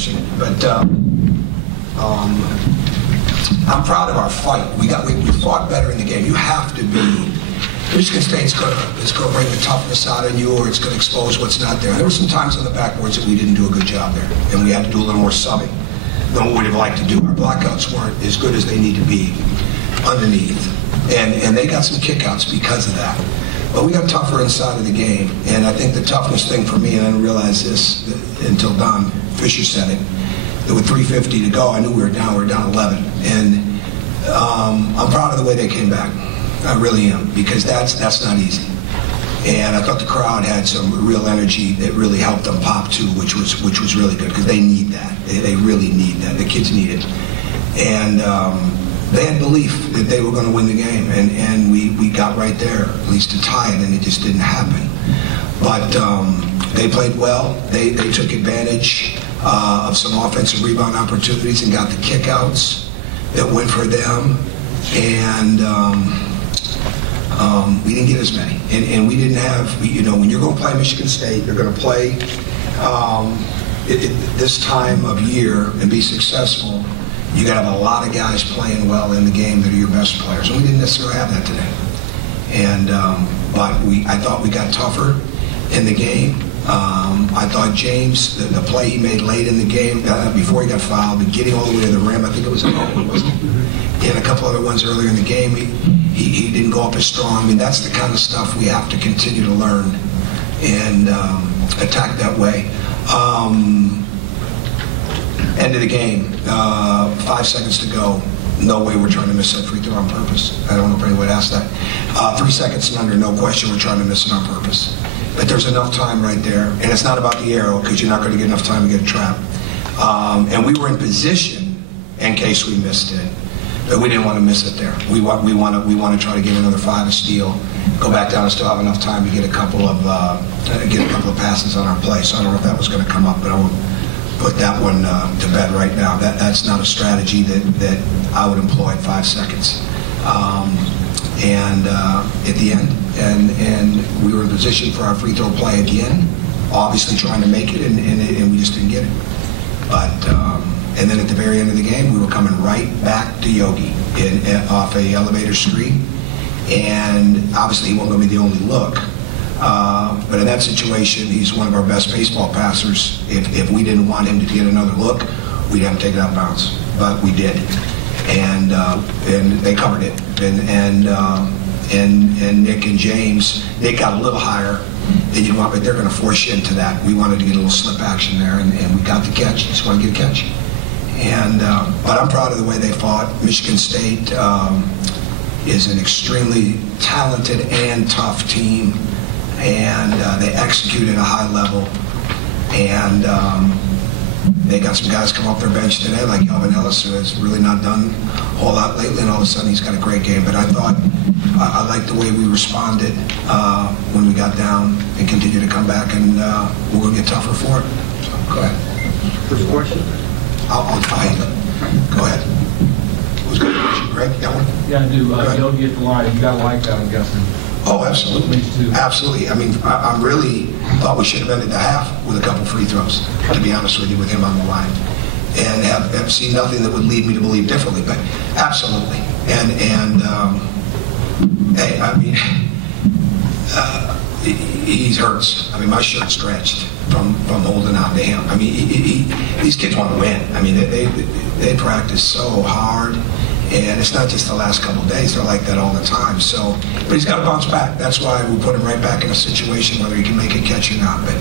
question, but I'm proud of our fight. We fought better in the game. You have to be. Michigan State's going to bring the toughness out in you, or it's going to expose what's not there. There were some times on the backboards that we didn't do a good job there, and we had to do a little more subbing than we would have liked to do. Our blackouts weren't as good as they need to be underneath, and they got some kickouts because of that. But we got tougher inside of the game, and I think the toughest thing for me, and I didn't realize this until Don Fisher said it, that with 3:50 to go, I knew we were down 11, and I'm proud of the way they came back. I really am, because that's not easy. And I thought the crowd had some real energy that really helped them pop too, which was really good, because they need that. They really need that. The kids need it. And they had belief that they were going to win the game, and we got right there, at least to tie it, and it just didn't happen. But they played well. They took advantage of some offensive rebound opportunities and got the kickouts that went for them. And we didn't get as many, and we didn't have, when you're going to play Michigan State, you're going to play this time of year and be successful, you got to have a lot of guys playing well in the game that are your best players, and we didn't necessarily have that today. And but I thought we got tougher in the game. I thought James, the play he made late in the game, before he got fouled, and getting all the way to the rim, I think it was an open, wasn't it? And a couple other ones earlier in the game, he didn't go up as strong. I mean, that's the kind of stuff we have to continue to learn and attack that way. End of the game, 5 seconds to go. No way we're trying to miss that free throw on purpose. I don't know if anyone would ask that. 3 seconds and under, no question we're trying to miss it on purpose. But there's enough time right there. And it's not about the arrow, because you're not going to get enough time to get a trap. And we were in position in case we missed it. But we didn't want to miss it there. We want to try to get another 5 a steal, go back down and still have enough time to get a couple of passes on our play. So I don't know if that was going to come up, but I won't put that one to bed right now. That's not a strategy that I would employ at 5 seconds. And at the end, and we were in position for our free throw play again, obviously trying to make it, and we just didn't get it. But and then at the very end of the game, we were coming right back to Yogi off a elevator screen, and obviously he wasn't going to be the only look. But in that situation, he's one of our best baseball passers. If we didn't want him to get another look, we'd have him take it out of bounds. But we did, and they covered it. And Nick and James, Nick got a little higher than you'd want, but they're going to force you into that. We wanted to get a little slip action there, and we got the catch. Just want to get a catch. And but I'm proud of the way they fought. Michigan State is an extremely talented and tough team, and they execute at a high level. And they got some guys come off their bench today, like Elvin Ellis, who has really not done a whole lot lately, and all of a sudden he's got a great game. But I thought I liked the way we responded when we got down and continue to come back, and we're going to get tougher for it. So, go ahead. First question? I'll handle it. Go ahead. Who's got the question? Greg, that one? Yeah, I do. Yogi at the line. You got to like that, I'm guessing. Oh, absolutely. Me too. Absolutely. I mean, I really thought we should have ended the half with a couple free throws, to be honest with you, with him on the line. And have seen nothing that would lead me to believe differently, but absolutely. And hey, I mean, he hurts. I mean, my shirt's stretched from holding on to him. I mean, these kids want to win. I mean, they practice so hard. And it's not just the last couple of days. They're like that all the time. So, but he's got to bounce back. That's why we put him right back in a situation, whether he can make a catch or not. But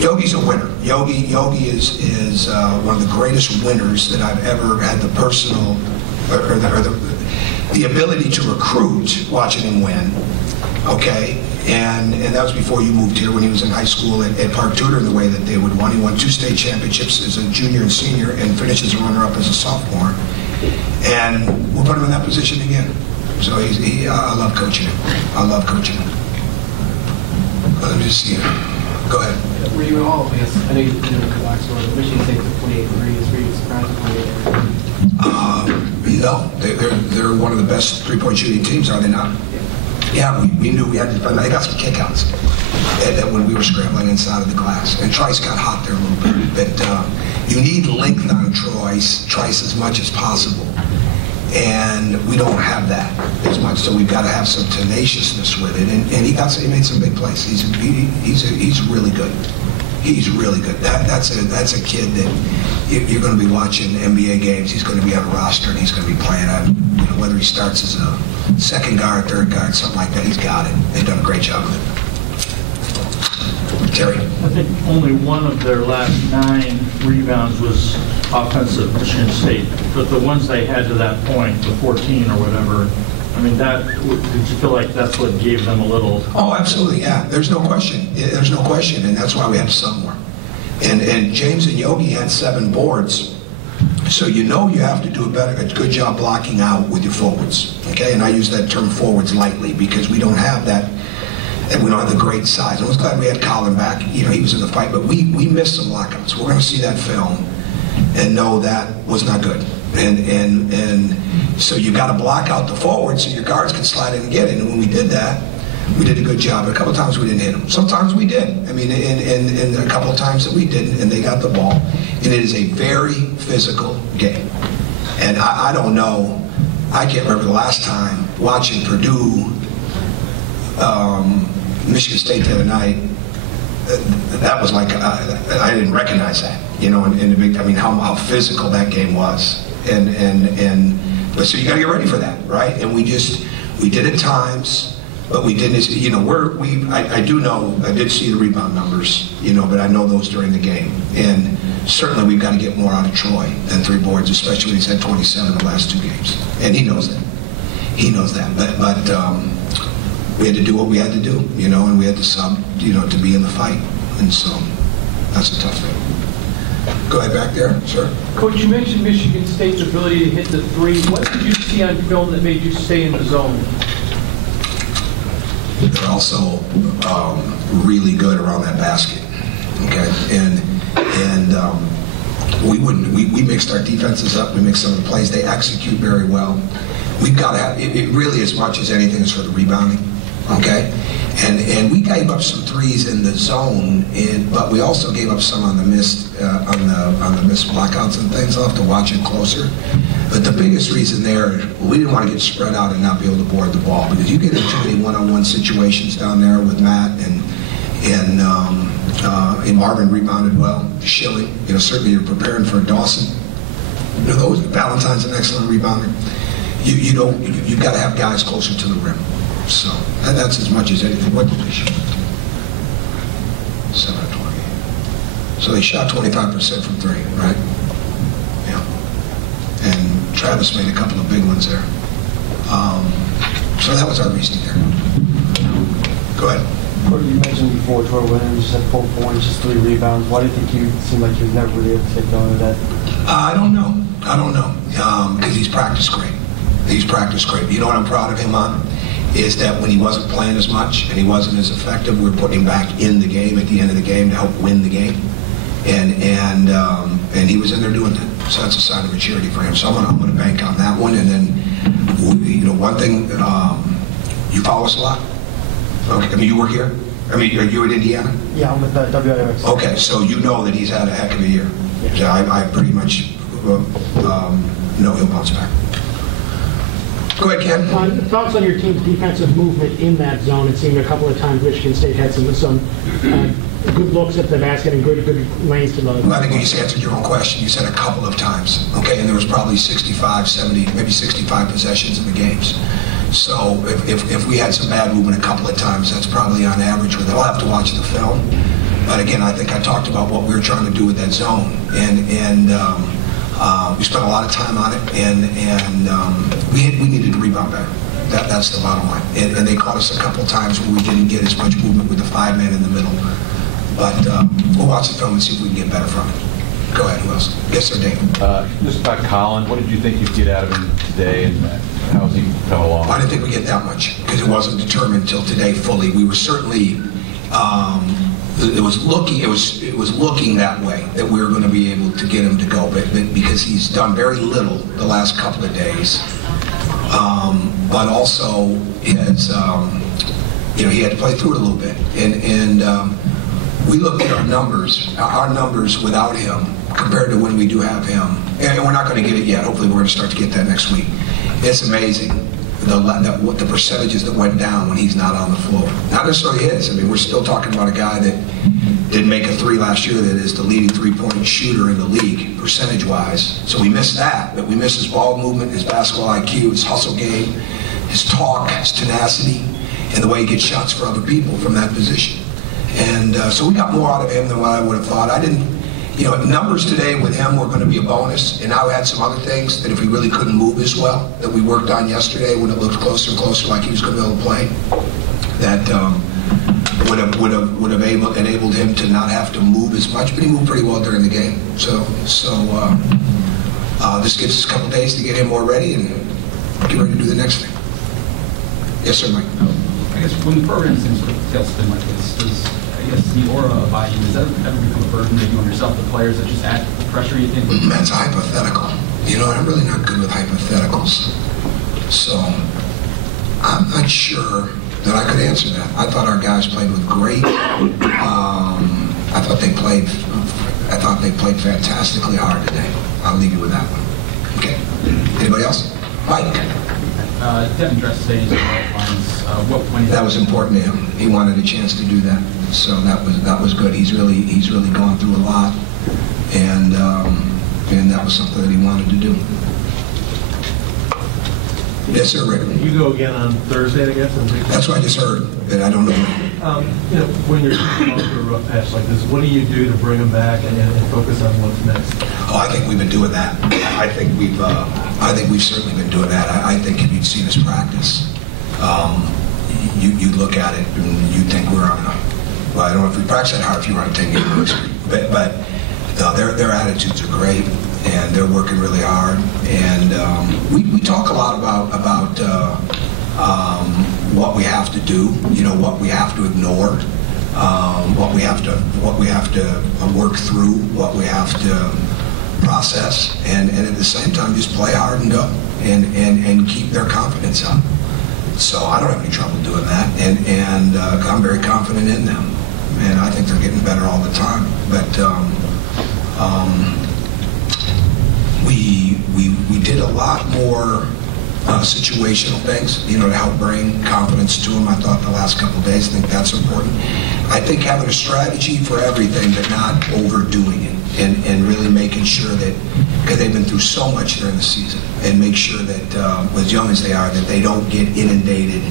Yogi's a winner. Yogi is one of the greatest winners that I've ever had the personal, or the ability to recruit watching him win. Okay? And that was before you moved here, when he was in high school at Park Tudor, in the way that they would win. He won 2 state championships as a junior and senior, and finishes a runner-up as a sophomore. And we'll put him in that position again. So I love coaching him. I love coaching him. Let me just see him. Go ahead. Were you at all, I guess, I know you didn't know the box score, but Michigan State took 28 threes. Were you surprised at 28 threes? No. They're one of the best three-point shooting teams, are they not? Yeah, we knew we had to defend. They got some kickouts when we were scrambling inside of the glass. And Trice got hot there a little bit. But You need length on Trice as much as possible. And we don't have that as much, so we've got to have some tenaciousness with it. And he made some big plays. He's really good. He's really good. That's a kid that you're going to be watching NBA games. He's going to be on a roster and he's going to be playing on, whether he starts as a second guard, third guard, something like that. He's got it. They've done a great job with it. Terry? I think only one of their last 9 rebounds was offensive, Michigan State. But the ones they had to that point, the 14 or whatever, I mean, did you feel like that's what gave them a little... Oh, absolutely, yeah. There's no question. There's no question, and that's why we had to sub more. And James and Yogi had 7 boards, so you have to do a good job blocking out with your forwards, okay? And I use that term forwards lightly because we don't have that, and we don't have the great size. I was glad we had Colin back. He was in the fight, but we missed some lockouts. We're going to see that film and know that was not good. And so you got to block out the forwards so your guards can slide in and get it. And when we did that, we did a good job. A couple of times we didn't hit them. Sometimes we did. I mean, and a couple of times that we didn't, and they got the ball. And it is a very physical game. And I don't know. I can't remember the last time watching Purdue, Michigan State the other night. That was like I didn't recognize that. In the big. I mean, how physical that game was. But so you got to get ready for that, right? And we did at times. But we didn't, I do know, I did see the rebound numbers, but I know those during the game. And certainly we've got to get more out of Troy than 3 boards, especially when he's had 27 the last 2 games. And he knows that. He knows that. But we had to do what we had to do, and we had to sub, to be in the fight. And so that's a tough thing. Go ahead back there, sir. Coach, you mentioned Michigan State's ability to hit the 3. What did you see on film that made you stay in the zone? They're also really good around that basket. Okay, and we mixed our defenses up. We mixed some of the plays. They execute very well. We've got to have it really as much as anything is for the rebounding. Okay, and we gave up some 3s in the zone, but we also gave up some on the missed blackouts and things. I'll have to watch it closer. But the biggest reason there, we didn't want to get spread out and not be able to board the ball because you get into too many one-on-one situations down there with Matt and Marvin rebounded well. Schilling, certainly you're preparing for Dawson. Valentine's an excellent rebounder. You've got to have guys closer to the rim. So that's as much as anything. What did they shoot? 7-20. So they shot 25% from 3, right? Yeah. And Travis made a couple of big ones there. So that was our reasoning there. Go ahead. You mentioned before Troy Williams just had 4 points, just 3 rebounds. Why do you think you seemed like you were never really able to get going with that? I don't know. Because he's practiced great. You know what I'm proud of him on? Is that when he wasn't playing as much and he wasn't as effective, we were putting him back in the game at the end of the game to help win the game. And he was in there doing that. So that's a sign of maturity for him. So I'm going to bank on that one. And then, one thing, you follow us a lot? Okay. I mean, you work here? I mean, are you at Indiana? Yeah, I'm with WIX. Okay, so you know that he's had a heck of a year. Yeah. So I pretty much know he'll bounce back. Go ahead, Ken. Thoughts on your team's defensive movement in that zone? It seemed a couple of times Michigan State had some good looks at the basket and good lanes to the... Well, I think you just answered your own question. You said a couple of times, okay? And there was probably 65, 70, maybe 65 possessions in the games. So if we had some bad movement a couple of times, that's probably on average with it. I'll have to watch the film. But again, I think I talked about what we were trying to do with that zone. And we spent a lot of time on it, and we needed to rebound better. That's the bottom line. And they caught us a couple of times where we didn't get as much movement with the 5-man in the middle. But we'll watch the film and see if we can get better from it. Go ahead, who else? Yes, sir, Dave. Just about Colin, what did you think you'd get out of him today, and how's he come along? I didn't think we'd get that much because it wasn't determined until today fully. We were certainly, it was looking that way, that we were going to be able to get him to go, but because he's done very little the last couple of days, but also has, he had to play through it a little bit, and we looked at our numbers without him compared to when we do have him. And we're not going to get it yet. Hopefully we're going to start to get that next week. It's amazing the percentages that went down when he's not on the floor. Not necessarily his. I mean, we're still talking about a guy that didn't make a three last year that is the leading three-point shooter in the league, percentage-wise. So we missed that, but we missed his ball movement, his basketball IQ, his hustle game, his talk, his tenacity, and the way he gets shots for other people from that position. And so we got more out of him than what I would have thought. I didn't, numbers today with him were going to be a bonus, and now we had some other things that if he really couldn't move as well, that we worked on yesterday when it looked closer and closer like he was going to be able to play, that would have enabled him to not have to move as much, but he moved pretty well during the game. So this gives us a couple days to get him more ready and get ready to do the next thing. Yes, sir, Mike. I guess when the program seems to tailspin like this, I guess the aura of IU, does that ever become a burden maybe on yourself, the players that just add the pressure, you think? That's hypothetical. I'm really not good with hypotheticals. So I'm not sure that I could answer that. I thought our guys played with great. I thought they played fantastically hard today. I'll leave you with that one. Okay. Anybody else? Mike. Devin Dress today is lines. That was important to him. He wanted a chance to do that, so that was good. He's really gone through a lot, and that was something that he wanted to do. Yes, sir, Rick. You go again on Thursday, I guess. That's what I just heard, but I don't know. When you're going through a rough patch like this, what do you do to bring them back and focus on what's next? Oh, I think we've been doing that. I think we've certainly been doing that. I think if you'd seen us practice, you'd look at it and you'd think we're on a. Well, I don't know if we practice that hard if you were on a 10-game winning streak, but no, their attitudes are great and they're working really hard. And we talk a lot about what we have to do, what we have to ignore, what we have to work through, what we have to process, and at the same time just play hard and go and keep their confidence up. So I don't have any trouble doing that, and I'm very confident in them, and I think they're getting better all the time. But we did a lot more situational things, to help bring confidence to them. I thought the last couple of days, I think that's important. I think having a strategy for everything, but not overdoing it, and really making sure that, because they've been through so much during the season, and make sure that, as young as they are, that they don't get inundated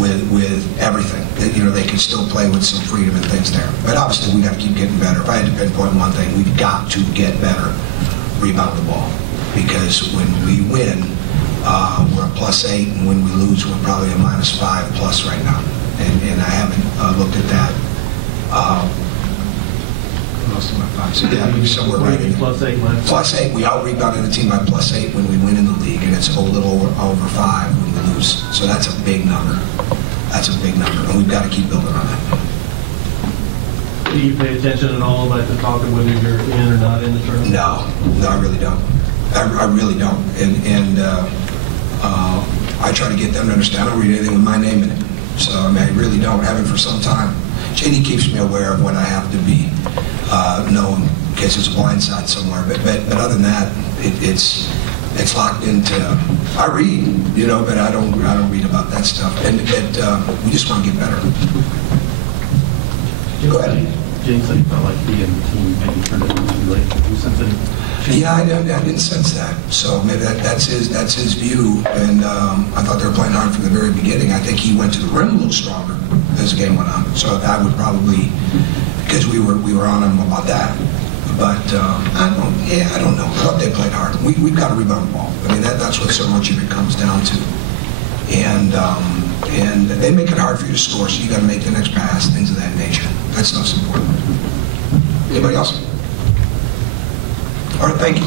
with everything. That, they can still play with some freedom and things there. But obviously, we got to keep getting better. If I had to pinpoint one thing, we've got to get better, rebound the ball, because when we win, we're a +8, and when we lose, we're probably a -5+ right now. And I haven't looked at that. Most of my 5. So yeah, maybe somewhere right in there. +8, +8. We out-rebounded the team by +8 when we win in the league, and it's a little over 5 when we lose. So that's a big number. That's a big number, and we've got to keep building on that. Do you pay attention at all about the talk of whether you're in or not in the tournament? No, I really don't. I really don't. And I try to get them to understand I don't read anything with my name in it. So, I really don't. I haven't for some time. JD keeps me aware of when I have to be known in case there's a blind side somewhere. But other than that, it's locked into. I read, but I don't read about that stuff. And we just want to get better. Go ahead. James said he felt like he and the team maybe turned it on too late. Do something. Yeah, I didn't sense that. So maybe that's his view. And I thought they were playing hard from the very beginning. I think he went to the rim a little stronger as the game went on. So I would probably, because we were on him about that. But I don't know. I thought they played hard. We've got to rebound the ball. That's what so much of it comes down to. And they make it hard for you to score, so you got to make the next pass, things of that nature. That stuff's important. Anybody else? All right, thank you.